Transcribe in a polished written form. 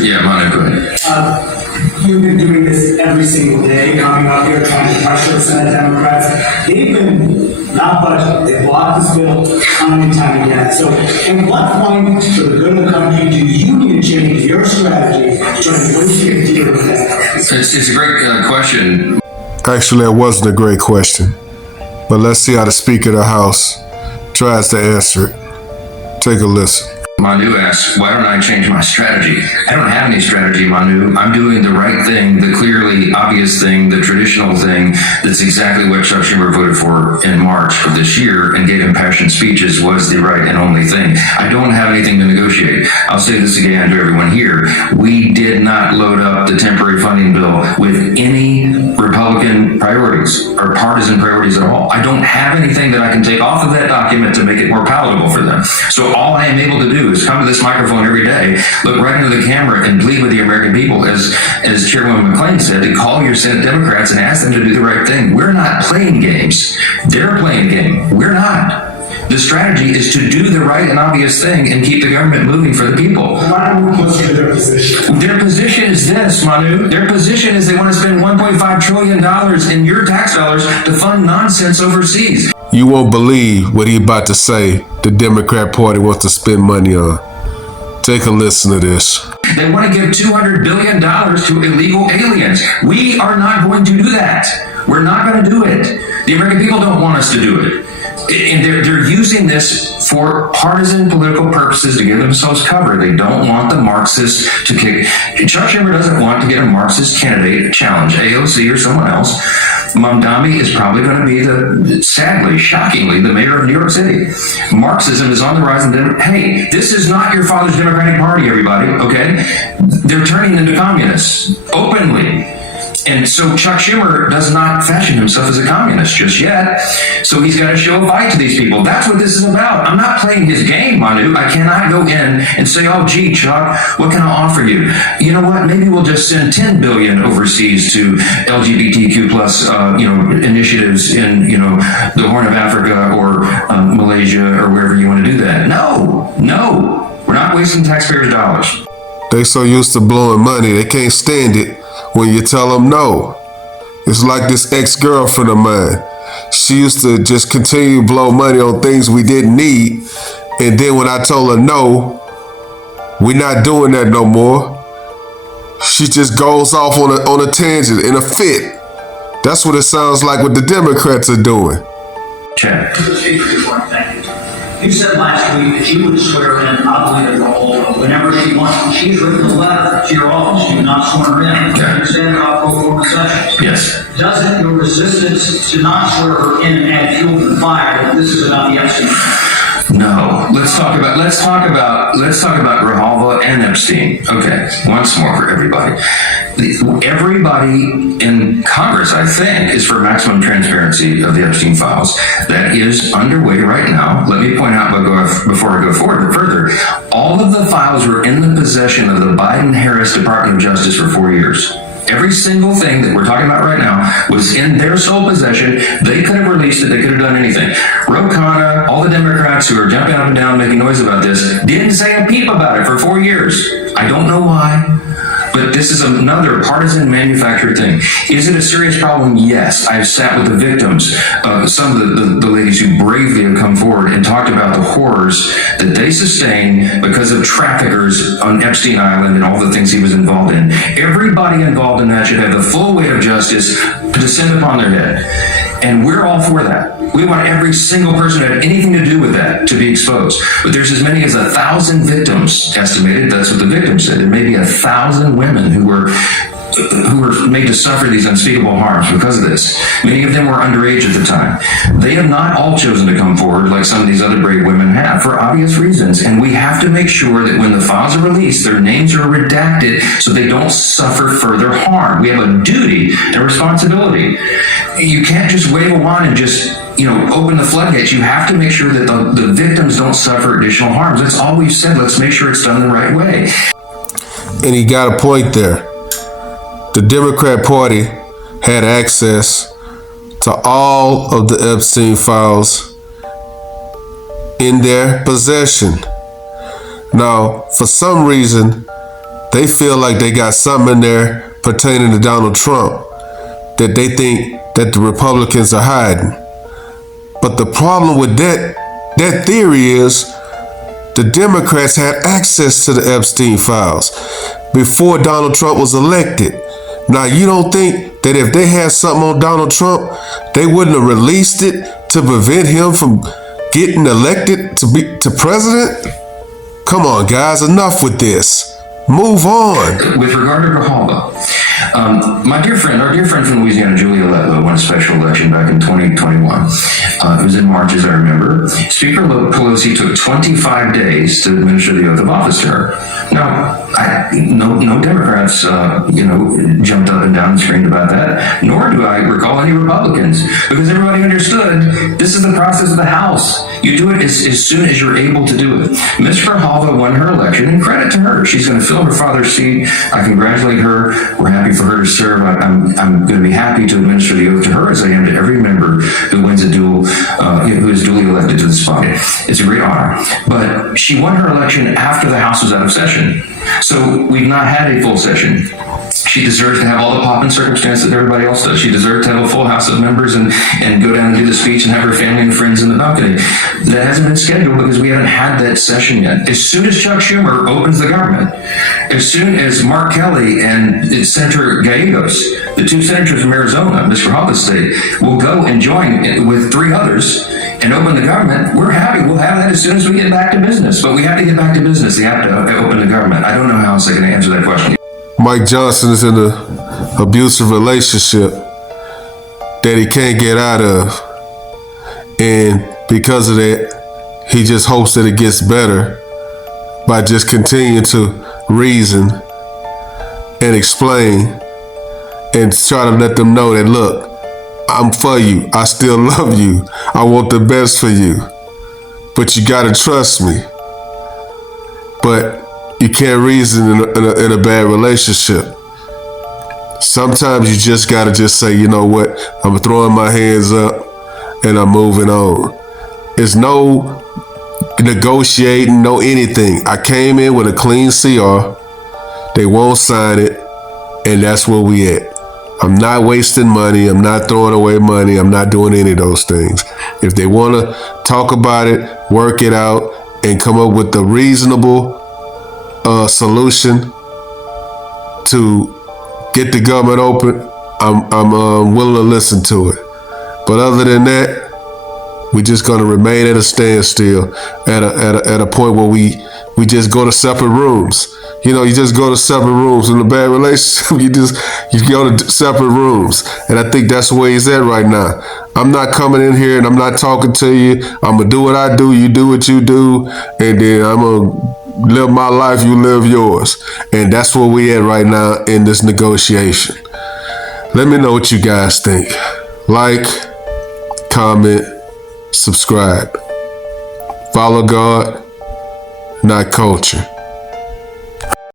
Yeah, Manu, go ahead. You've been doing this every single day, coming up here trying to pressure Senate Democrats. They've been not budgeting. They blocked this bill time and time again. So at what point, for the good of the country, do you need to change your strategy to try to negotiate a deal with that? It's a great question. Actually, it wasn't a great question. But let's see how the Speaker of the House tries to answer it. Take a listen. Manu asks, why don't I change my strategy? I don't have any strategy, Manu. I'm doing the right thing, the clearly obvious thing, the traditional thing. That's exactly what Chuck Schumer voted for in March of this year and gave impassioned speeches was the right and only thing. I don't have anything to negotiate. I'll say this again to everyone here. We did not load up the temporary funding bill with any Republican priorities or partisan priorities at all. I don't have anything that I can take off of that document to make it more palatable for them. So all I am able to do is come to this microphone every day, look right into the camera and plead with the American people, as Chairwoman McClain said, to call your Senate Democrats and ask them to do the right thing. We're not playing games. They're playing a game. We're not. The strategy is to do the right and obvious thing and keep the government moving for the people. Why don't we consider their position? Their position is this, Manu. Their position is they want to spend $1.5 trillion in your tax dollars to fund nonsense overseas. You won't believe what he about to say the Democrat Party wants to spend money on. Take a listen to this. They want to give $200 billion to illegal aliens. We are not going to do that. We're not going to do it. The American people don't want us to do it. And they're using this for partisan political purposes to give themselves cover. They don't want the Marxists to kick. Chuck Schumer doesn't want to get a Marxist candidate challenge AOC or someone else. Mamdani is probably going to be sadly, shockingly, the mayor of New York City. Marxism is on the rise. And hey, this is not your father's Democratic Party, everybody, okay? They're turning into communists openly. And so Chuck Schumer does not fashion himself as a communist just yet. So he's got to show a fight to these people. That's what this is about. I'm not playing his game, Manu. I cannot go in and say, oh, gee, Chuck, what can I offer you? You know what? Maybe we'll just send $10 billion overseas to LGBTQ plus, initiatives in, the Horn of Africa or Malaysia or wherever you want to do that. No, we're not wasting taxpayers' dollars. They so used to blowing money, they can't stand it when you tell them no. It's like this ex-girlfriend of mine. She used to just continue to blow money on things we didn't need. And then when I told her no, we're not doing that no more, she just goes off on a tangent, in a fit. That's what it sounds like what the Democrats are doing. Check. You said last week that you would swear in Adelina Roll whenever she wants. She's written a letter to your office. You've not sworn her in. Yeah. You said about pro forma sessions. Yes. Doesn't your resistance to not swear her in and add fuel to the fire that this is about the Epstein? No. Let's talk about Grijalva and Epstein. Okay. Once more for everybody. Everybody in Congress, I think, is for maximum transparency of the Epstein files. That is underway right now. Let me point out before I go forward further, all of the files were in the possession of the Biden-Harris Department of Justice for 4 years. Every single thing that we're talking about right now was in their sole possession. They could have released it. They could have done anything. Ro Khanna, all the Democrats who are jumping up and down making noise about this, didn't say a peep about it for 4 years. I don't know why. But this is another partisan manufactured thing. Is it a serious problem? Yes. I've sat with the victims, some of the ladies who bravely have come forward and talked about the horrors that they sustained because of traffickers on Epstein Island and all the things he was involved in. Everybody involved in that should have the full weight of justice descend upon their head. And we're all for that. We want every single person who had anything to do with that to be exposed. But there's as many as 1,000 victims estimated. That's what the victims said. There may be 1,000 women who were made to suffer these unspeakable harms because of this. Many of them were underage at the time. They have not all chosen to come forward like some of these other brave women have for obvious reasons. And we have to make sure that when the files are released, their names are redacted so they don't suffer further harm. We have a duty and responsibility. You can't just wave a wand and just open the floodgates. You have to make sure that the victims don't suffer additional harms. That's all we've said. Let's make sure it's done the right way. And he got a point there. The Democrat Party had access to all of the Epstein files in their possession. Now, for some reason, they feel like they got something in there pertaining to Donald Trump that they think that the Republicans are hiding. But the problem with that theory is the Democrats had access to the Epstein files before Donald Trump was elected. Now, you don't think that if they had something on Donald Trump, they wouldn't have released it to prevent him from getting elected to president? Come on, guys, enough with this. Move on. With regard to Grijalva, our dear friend from Louisiana, Julia Letlow, won a special election back in 2021. It was in March, as I remember. Speaker Pelosi took 25 days to administer the oath of office to her. Now, no Democrats, jumped up and down and screamed about that, nor do I recall any Republicans, because everybody understood this is the process of the House. You do it as soon as you're able to do it. Ms. Grijalva won her election, and credit to her. She's going to fill her father's seat. I congratulate her. We're happy for her to serve. I'm going to be happy to administer the oath to her, as I am to every member who wins a duel, who is duly elected to the spot. It's a great honor. But she won her election after the House was out of session. So we've not had a full session. She deserves to have all the pomp and circumstance that everybody else does. She deserves to have a full House of members and go down and do the speech and have her family and friends in the balcony. That hasn't been scheduled because we haven't had that session yet. As soon as Chuck Schumer opens the government, as soon as Mark Kelly and Senator Gallegos, the two senators from Arizona, Ms. Grijalva's state, will go and join with 3 others and open the government, we're happy. We'll have that as soon as we get back to business. But we have to get back to business. They have to open the government. I don't know how else I can answer that question. Mike Johnson is in an abusive relationship that he can't get out of. And because of that, he just hopes that it gets better by just continuing to reason and explain and try to let them know that, look, I'm for you. I still love you. I want the best for you. But you got to trust me. But you can't reason in a bad relationship. Sometimes you just got to just say, you know what? I'm throwing my hands up and I'm moving on. There's no negotiating, no anything. I came in with a clean CR. They won't sign it. And that's where we at. I'm not wasting money. I'm not throwing away money. I'm not doing any of those things. If they want to talk about it, work it out, and come up with a reasonable solution to get the government open, I'm willing to listen to it. But other than that, we're just going to remain at a standstill at a point where we just go to separate rooms. You know, you just go to separate rooms. In a bad relationship, you go to separate rooms. And I think that's where he's at right now. I'm not coming in here and I'm not talking to you. I'm going to do what I do. You do what you do. And then I'm going to live my life. You live yours. And that's where we at right now in this negotiation. Let me know what you guys think. Like, comment, subscribe. Follow God, not culture.